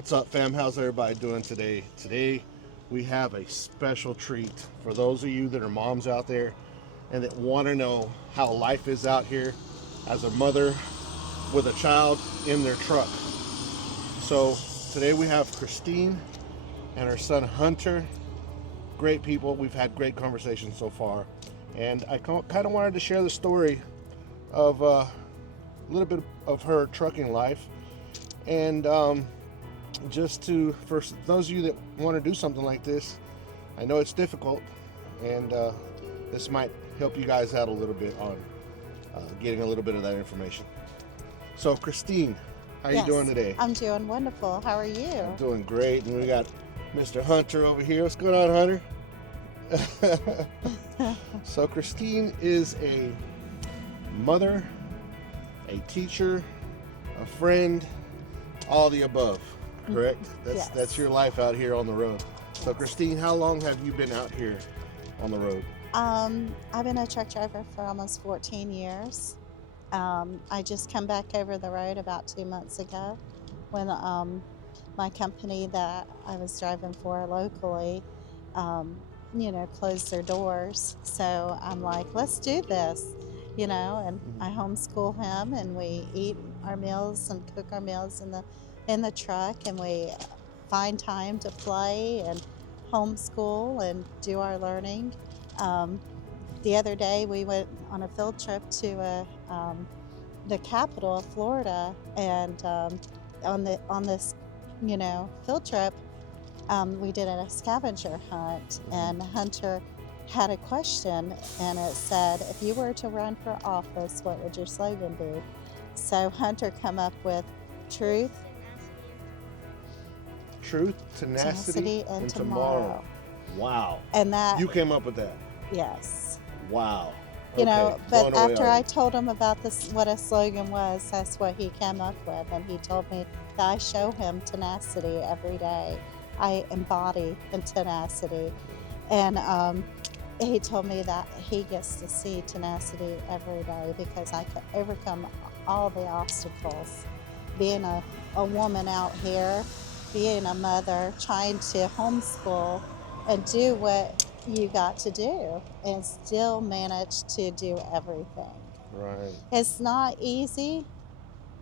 What's up, fam? How's everybody doing today? Today, we have a special treat for those of you that are moms out there and that want to know how life is out here as a mother with a child in their truck. So, today we have Christine and her son Hunter. Great people. We've had great conversations so far. And I kind of wanted to share the story of a little bit of her trucking life. And just to, for those of you that want to do something like this, I know it's difficult, and this might help you guys out a little bit on getting a little bit of that information. So, Christine, how are you doing today? I'm doing wonderful. How are you? I'm doing great, and we got Mr. Hunter over here. What's going on, Hunter? So, Christine is a mother, a teacher, a friend, all the above. Correct? That's your life out here on the road. So, Christine, how long have you been out here on the road? I've been a truck driver for almost 14 years. I just come back over the road about 2 months ago when my company that I was driving for locally, closed their doors. So I'm like, let's do this, and I homeschool him, and we eat our meals and cook our meals in the truck, and we find time to play and homeschool and do our learning. The other day we went on a field trip to the capital of Florida, and on this field trip we did a scavenger hunt, and Hunter had a question, and it said, if you were to run for office, what would your slogan be? So Hunter come up with truth, tenacity, and tomorrow. Wow. And that you came up with that? Yes. Wow. But after I told him about this, what a slogan was, that's what he came up with. And he told me that I show him tenacity every day. I embody the tenacity. And he told me that he gets to see tenacity every day because I could overcome all the obstacles. Being a woman out here, being a mother, trying to homeschool and do what you got to do and still manage to do everything. Right. It's not easy,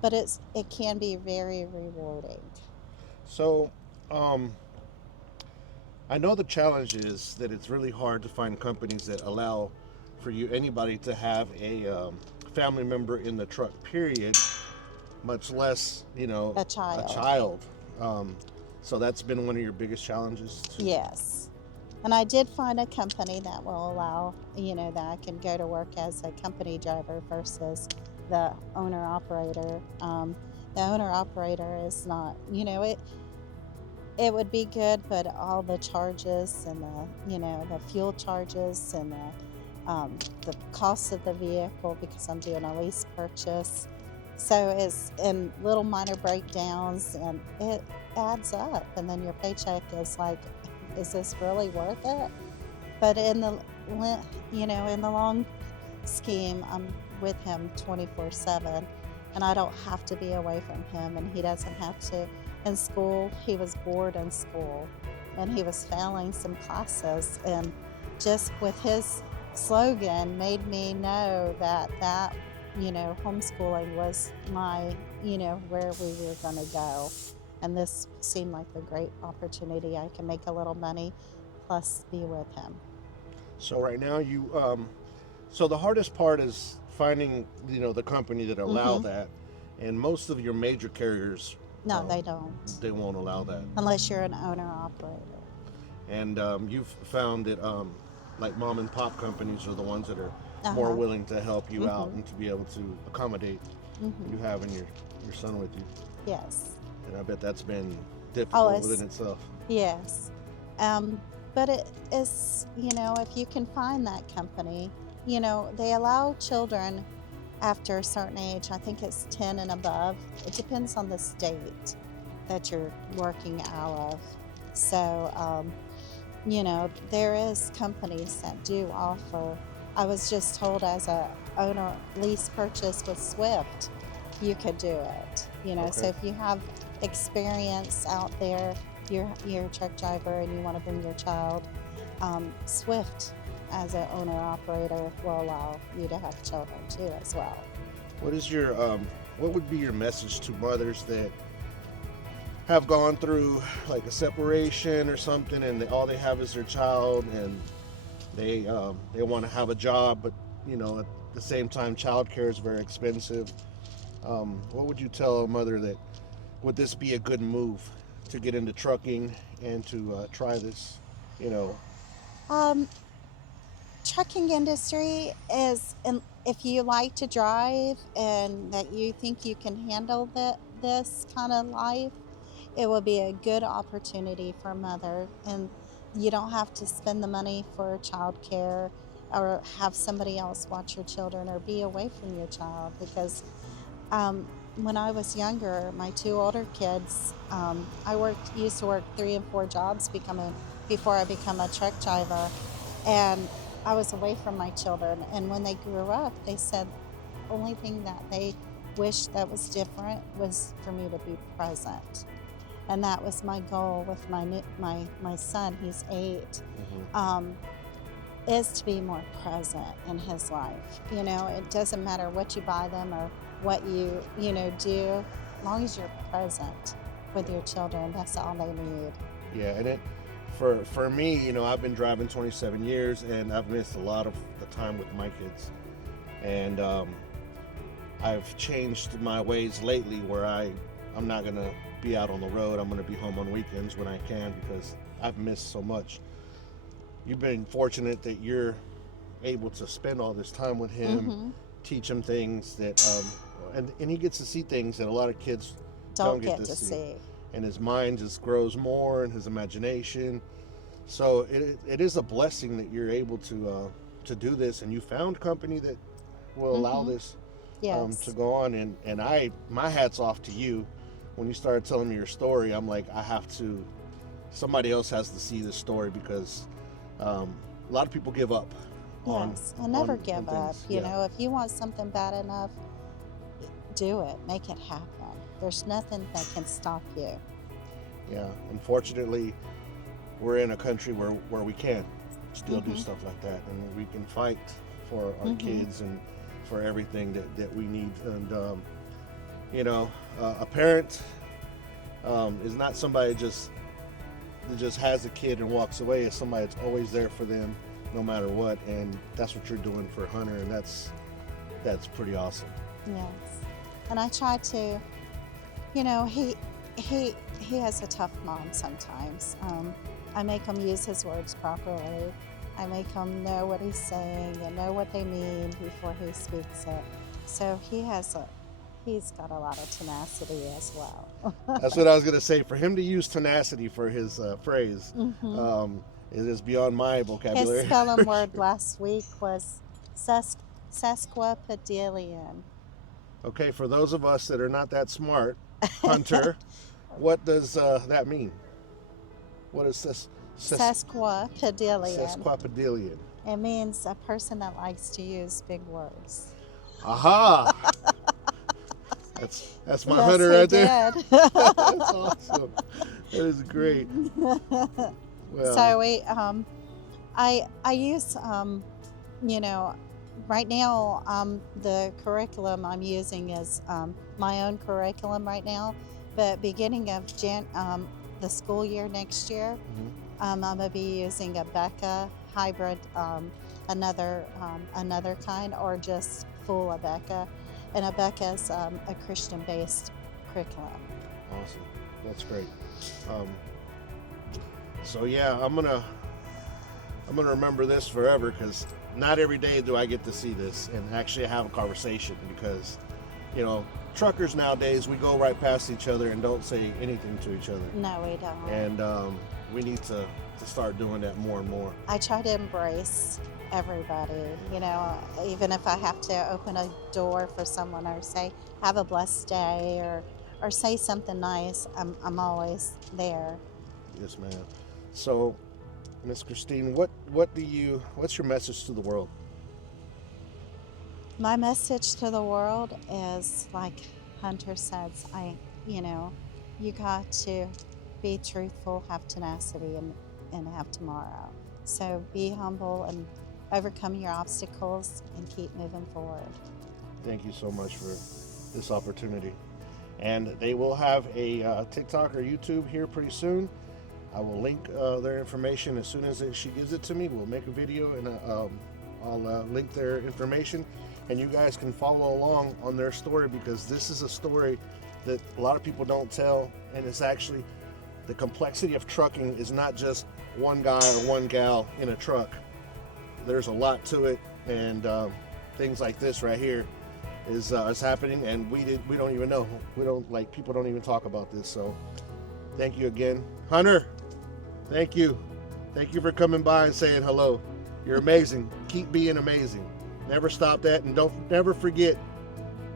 but it can be very rewarding. So, I know the challenge is that it's really hard to find companies that allow for anybody to have a family member in the truck, period, much less, a child. A child. So that's been one of your biggest challenges too? Yes. And I did find a company that will allow, that I can go to work as a company driver versus the owner-operator. The owner-operator is not, it would be good, but all the charges and the fuel charges and the cost of the vehicle, because I'm doing a lease purchase. So it's in little minor breakdowns, and it adds up, and then your paycheck is like, is this really worth it? But in the long scheme, I'm with him 24/7, and I don't have to be away from him, and he doesn't have to. In school, he was bored in school, and he was failing some classes, and just with his slogan made me know that homeschooling was my, where we were going to go. And this seemed like a great opportunity. I can make a little money plus be with him. So right now so the hardest part is finding, the company that allow that. And most of your major carriers, no, they don't. They won't allow that. Unless you're an owner-operator. And you've found that like mom and pop companies are the ones that are more willing to help you out and to be able to accommodate you having your son with you. Yes. And I bet that's been difficult within itself. Yes. But it is, if you can find that company, they allow children after a certain age, I think it's 10 and above. It depends on the state that you're working out of. So, there is companies that do offer. I was just told as a owner lease purchase with Swift, you could do it. So if you have experience out there, you're a truck driver and you want to bring your child, Swift as an owner operator will allow you to have children too as well. What is your what would be your message to mothers that have gone through like a separation or something, and all they have is their child, and they want to have a job, but at the same time, childcare is very expensive. What would you tell a mother that would this be a good move to get into trucking and to try this? You know, Um, Trucking industry is, if you like to drive and that you think you can handle this kind of life, it will be a good opportunity for a mother. And you don't have to spend the money for childcare or have somebody else watch your children or be away from your child. Because when I was younger, my two older kids, I used to work 3 and 4 jobs before I become a truck driver, and I was away from my children. And when they grew up, they said the only thing that they wished that was different was for me to be present. And that was my goal with my son. He's 8. Um, is to be more present in his life. It doesn't matter what you buy them or what do, as long as you're present with your children. That's all they need. yeah, and for me, I've been driving 27 years, and I've missed a lot of the time with my kids, and I've changed my ways lately where I'm not gonna be out on the road. I'm gonna be home on weekends when I can because I've missed so much. You've been fortunate that you're able to spend all this time with him, teach him things that, and he gets to see things that a lot of kids Don't get to see. And his mind just grows more, and his imagination. So it is a blessing that you're able to do this, and you found company that will allow this Yes. to go on. And my hat's off to you. When you started telling me your story, I'm like, somebody else has to see this story, because a lot of people give up. Yes, and never give on up. things. If you want something bad enough, do it. Make it happen. There's nothing that can stop you. Yeah, unfortunately, we're in a country where we can still do stuff like that, and we can fight for our kids and for everything that we need. And a parent is not somebody that just has a kid and walks away. It's somebody that's always there for them no matter what, and that's what you're doing for Hunter, and that's pretty awesome. Yes, and I try to. He has a tough mom sometimes. I make him use his words properly. I make him know what he's saying and know what they mean before he speaks it. So he's got a lot of tenacity as well. That's what I was going to say. For him to use tenacity for his phrase, it is beyond my vocabulary. His spelling word last week was sesquipedalian. Okay, for those of us that are not that smart, Hunter, what does that mean? What is Sesquipedalian. Sesquipedalian? It means a person that likes to use big words. Aha! That's my Yes, Hunter he right there. did. That's awesome. That is great. Well, So I use right now the curriculum I'm using is my own curriculum right now, but beginning of the school year next year, I'm gonna be using a Becca hybrid, another kind, or just full Abeka. And Abeka is a Christian-based curriculum. awesome. That's great. So yeah, I'm gonna remember this forever, because not every day do I get to see this and actually have a conversation, because truckers nowadays, we go right past each other and don't say anything to each other. No, we don't. And we need to start doing that more and more. I try to embrace everybody, even if I have to open a door for someone or say, have a blessed day, or say something nice, I'm always there. Yes, ma'am. So, Miss Christine, what's your message to the world? My message to the world is, like Hunter says, You got to be truthful, have tenacity, and have tomorrow. So be humble and overcome your obstacles and keep moving forward. Thank you so much for this opportunity. And they will have a TikTok or YouTube here pretty soon. I will link their information as soon as she gives it to me. We'll make a video and I'll link their information, and you guys can follow along on their story, because this is a story that a lot of people don't tell, and it's actually the complexity of trucking is not just one guy or one gal in a truck. There's a lot to it, and things like this right here is happening, and we don't even know. People don't even talk about this. So thank you again, Hunter. Thank you for coming by and saying hello. You're amazing. Keep being amazing. Never stop that, and don't never forget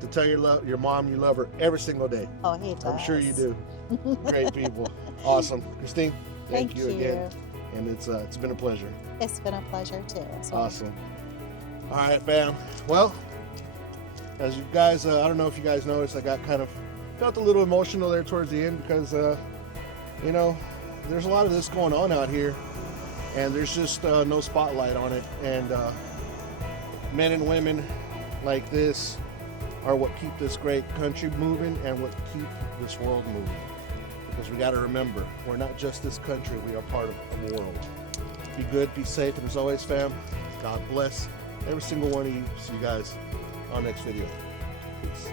to tell your mom you love her every single day. Oh, he does. I'm sure you do. Great people. Awesome. Christine, thank you again. And it's been a pleasure. It's been a pleasure too. Awesome. All right, fam. Well, as you guys, I don't know if you guys noticed, I felt a little emotional there towards the end, because there's a lot of this going on out here, and there's just no spotlight on it. And men and women like this are what keep this great country moving and what keep this world moving. Because we got to remember, we're not just this country, we are part of the world. Be good, be safe, and as always, fam, God bless every single one of you. See you guys on the next video. Peace.